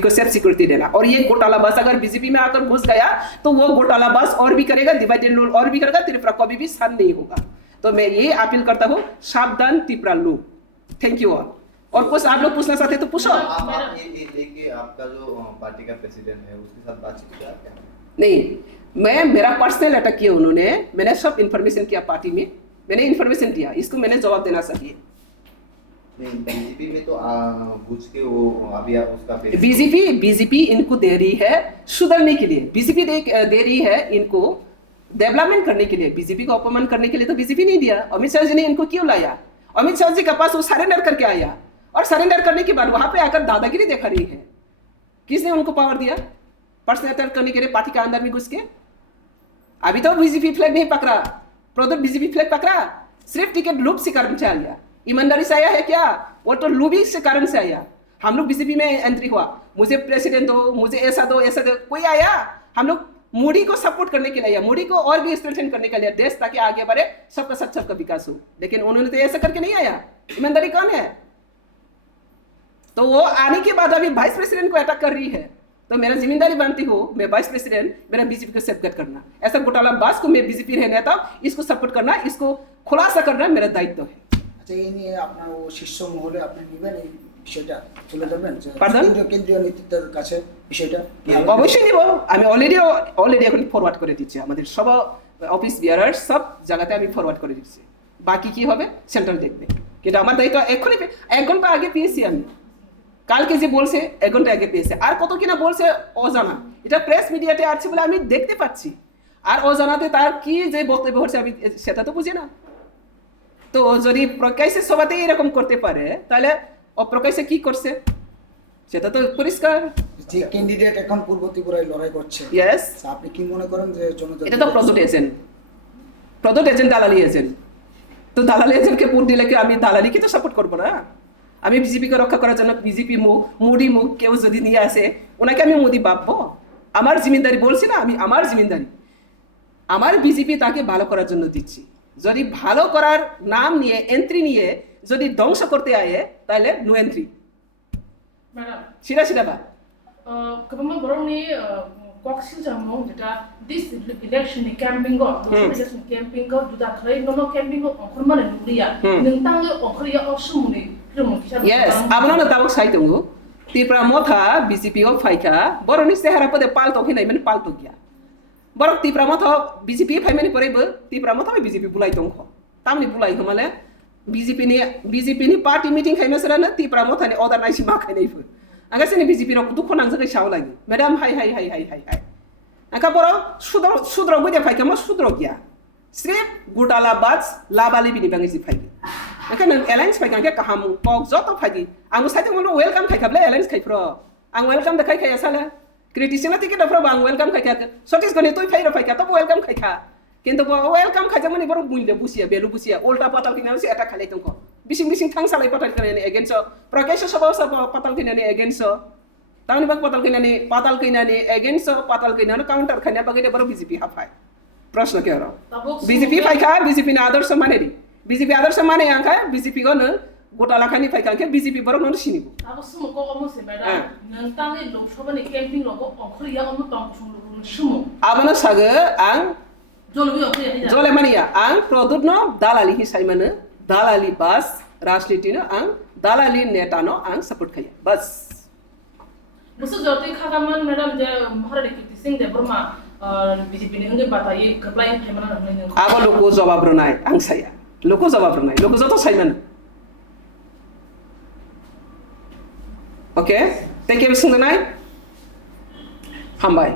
को safe security देना। और ये घोटाला बस अगर बीजेपी में आकर घुस गया तो वो घोटाला बस और भी करेगा, डिवाइड एंड रूल और भी करेगा, त्रिपुरा को भी शांत नहीं होगा। तो मैं ये अपील करता हूँ, सावधान त्रिपुरा लोग। Thank you all. और कुछ आप लोग पूछना चाहते तो पूछो। आपका जो पार्टी का प्रेसिडेंट है उसके साथ बातचीत किया क्या? नहीं, मेरा पर्सनल अटैक किया उन्होंने। मैंने सब इन्फॉर्मेशन किया पार्टी में, मैंने इन्फॉर्मेशन दिया, इसको मैंने जवाब देना चाहिए। बीजेपी में तो घुस के वो अभी उसका बीजेपी इनको दे रही है सुधरने के लिए, बीजेपी दे रही है इनको डेवलपमेंट करने के लिए। बीजेपी को अपमान करने के लिए तो बीजेपी नहीं दिया। अमित शाह जी ने इनको क्यों लाया? अमित शाह जी के पास वो सरेंडर करके आया, और सरेंडर करने के बाद वहां पे आकर दादागिरी दिखा रही है। किसने उनको पावर दिया पर्सनल अटैक करने के लिए पार्टी के अंदर में घुस के? अभी तो बीजेपी फ्लैग नहीं पकड़ा, प्रोडक्ट बीजेपी फ्लैग पकड़ा, सिर्फ टिकट लूप से कारण से आया। ईमानदारी से आया है क्या? वो तो लूबी से कारण से आया। हम लोग बीजेपी में एंट्री हुआ, मुझे प्रेसिडेंट दो, मुझे ऐसा दो, ऐसा दो, कोई आया? हम लोग मोदी को सपोर्ट करने के लिए आया, मोदी को और भी स्ट्रेंथन करने के लिए, देश ताकि आगे बढ़े, सबका साथ सबका विकास हो। लेकिन उन्होंने तो ऐसा करके नहीं आया। ईमानदारी कौन है? तो वो आने के बाद अभी वाइस प्रेसिडेंट को अटैक कर रही है। तो मेरा जिम्मेदारी बनती हो, मैं वाइस प्रेसिडेंट, मेरा बीजेपी को सेफगार्ड करना। ऐसा घोटाला बास को मैं बीजेपी रहने था, इसको सपोर्ट करना, इसको खुलासा करना मेरा दायित्व है। আচ্ছা, এই নিয়ে আপনার ও শীর্ষ মহলে আপনি নেবেন এই বিষয়টা, তুলে ধরবেন কেন্দ্রীয় নেতৃত্বের কাছে বিষয়টা? অবশ্যই নিব। আমি অলরেডি এখন ফরওয়ার্ড করে দিচ্ছি, আমাদের সব অফিস বিয়ারার সব জায়গাতে আমি ফরওয়ার্ড করে দিচ্ছি। বাকি কি হবে সেন্ট্রাল দেখবে, কিন্তু আমার দায়িত্ব এখনই 1 ঘন্টা আগে পেয়েছি আমি। কালকে যে বলছে 1 ঘন্টা আগে পেয়েছে, আর কত কিনা বলছে অজানা। এটা প্রেস মিডিয়াতে আছে বলে আমি দেখতে পাচ্ছি, আর অজানাতে তার কি যে বক্তব্য হচ্ছে আমি সেটা তো বুঝি না। তো যদি প্রকাশ্যে সবাতেই এরকম করতে পারে, তাহলে অপ্রকাশ্যে কি করছে সেটা তো পরিষ্কার। যে ক্যান্ডিডেট এখন পূর্ব ত্রিপুরায় লড়াই করছে, ইয়েস, আপনি কি মনে করেন যে এটা তো প্রদত্ত এজেন্ট, দালালি এজেন্ট। তো দালালি এজেন্টকে ভোট দিলে কি আমি দালালিকে তো সাপোর্ট করবো না? আমি বিজেপিকে রক্ষা করার জন্য বিজেপি মোদি কেউ যদি নিয়ে আসে, ওনাকে আমি মোদি ভাববো? আমার জিম্মেদারি বলছি না, আমি আমার জিম্মেদারি, আমার বিজেপি তাকে ভালো করার জন্য দিচ্ছি। যদি ভালো করার নাম নিয়ে এন্ট্রি নিয়ে যদি ধ্বংস করতে আয়ে, তাহলে নো এন্ট্রি। সিরা বা কেবল বরংনি কক্সিল জামো যেটা দিস ইলেকশন ক্যাম্পিং গো ইলেকশন ক্যাম্পিং গো দুটা খাই ননো ক্যাম্পিং গো অখরমানে নুরিয়া নংতাঙ্গে অখরিয়া অসুমুনি ক্রম কিসার ইয়েস আবনানো তাবক সাইতঙ্গু ত্রিপুরা মথা বিজেপি ও ফাইকা বরনি সেহারা পদে পালতো হিনাই মানে পালতো গিয়া বরক ত্রিপুরা মথা বিজেপি ফাইমানি পরেबो ত্রিপুরা মথা বিজেপি বুলাই দंख तामनि बुलाई हमाले बीजेपी नि पार्टी मीटिंग खाइमासरानो त्रिपुरा मथानि अर्डार नाइसि माखाइनायफोर आगासिनो बीजेपी रो दुख नांजोगै सावलागि मैडम हाय आका बर सुद्र गइदे फाइका म सुद्र गया सिर्फ गुटाला बाज लाबालि बिनि बाङै जि फाइगि आका नों एलायन्स फाइका के काहाम पक जतो फाइगि आं साइते मोनो वेलकाम खाइखाब्ले एलायन्स खाइफ्रो आं वेलकाम द खाइखाया साला क्रिटिसिना टिकेट फ्रो आं वेलकाम खाइखा छत्तीसगढ़नि तोय फाइरो फाइका तो वेलकाम खाइखा किन्तु वेलकाम खाइजा माने बर मूल्य बुसिया बेलु बुसिया उल्टा पाताल किनानो से अटैक खालाय तंको बिसिं थां सालाय पाताल किनानि एगेन्स्ट प्रकाश सब पाताल किनानि एगेन्स्ट तानि बाग पाताल किनानि एगेन्स्ट पाताल किनानो काउंटर खाइना बगैदे बर बीजेपी हाफाय प्रश्न के र बीजेपी फाइखा बीजेपी नि आदर्श माने बीजेपी आदर्श माने आंखा बीजेपी को न गोटाला खानि फाइखा के बीजेपी बर न सिनिबो अब सुमको अमसे मैडम नंतांगे लोकसभानि कैम्पिं रगो अखरिया अनु तंग सुमु आबनो सागो आं जले मानिया आं प्रदुतनो दालाली हिसाइमानो दालाली बास राजनीतिनो आं दालाली नेतानो आं सपोर्ट खाया बस बुसु जति खागामन मैडम जे महारानी कीर्ति सिंह देबरमा बीजेपी नि अंगे बाताई कप्लाई थेमना नंगै आबो लोको जवाब रनाय आं साया लोको जवाब रनाय लोको जतो साइमान ओके थैंक यू सुंदनाय हामबाय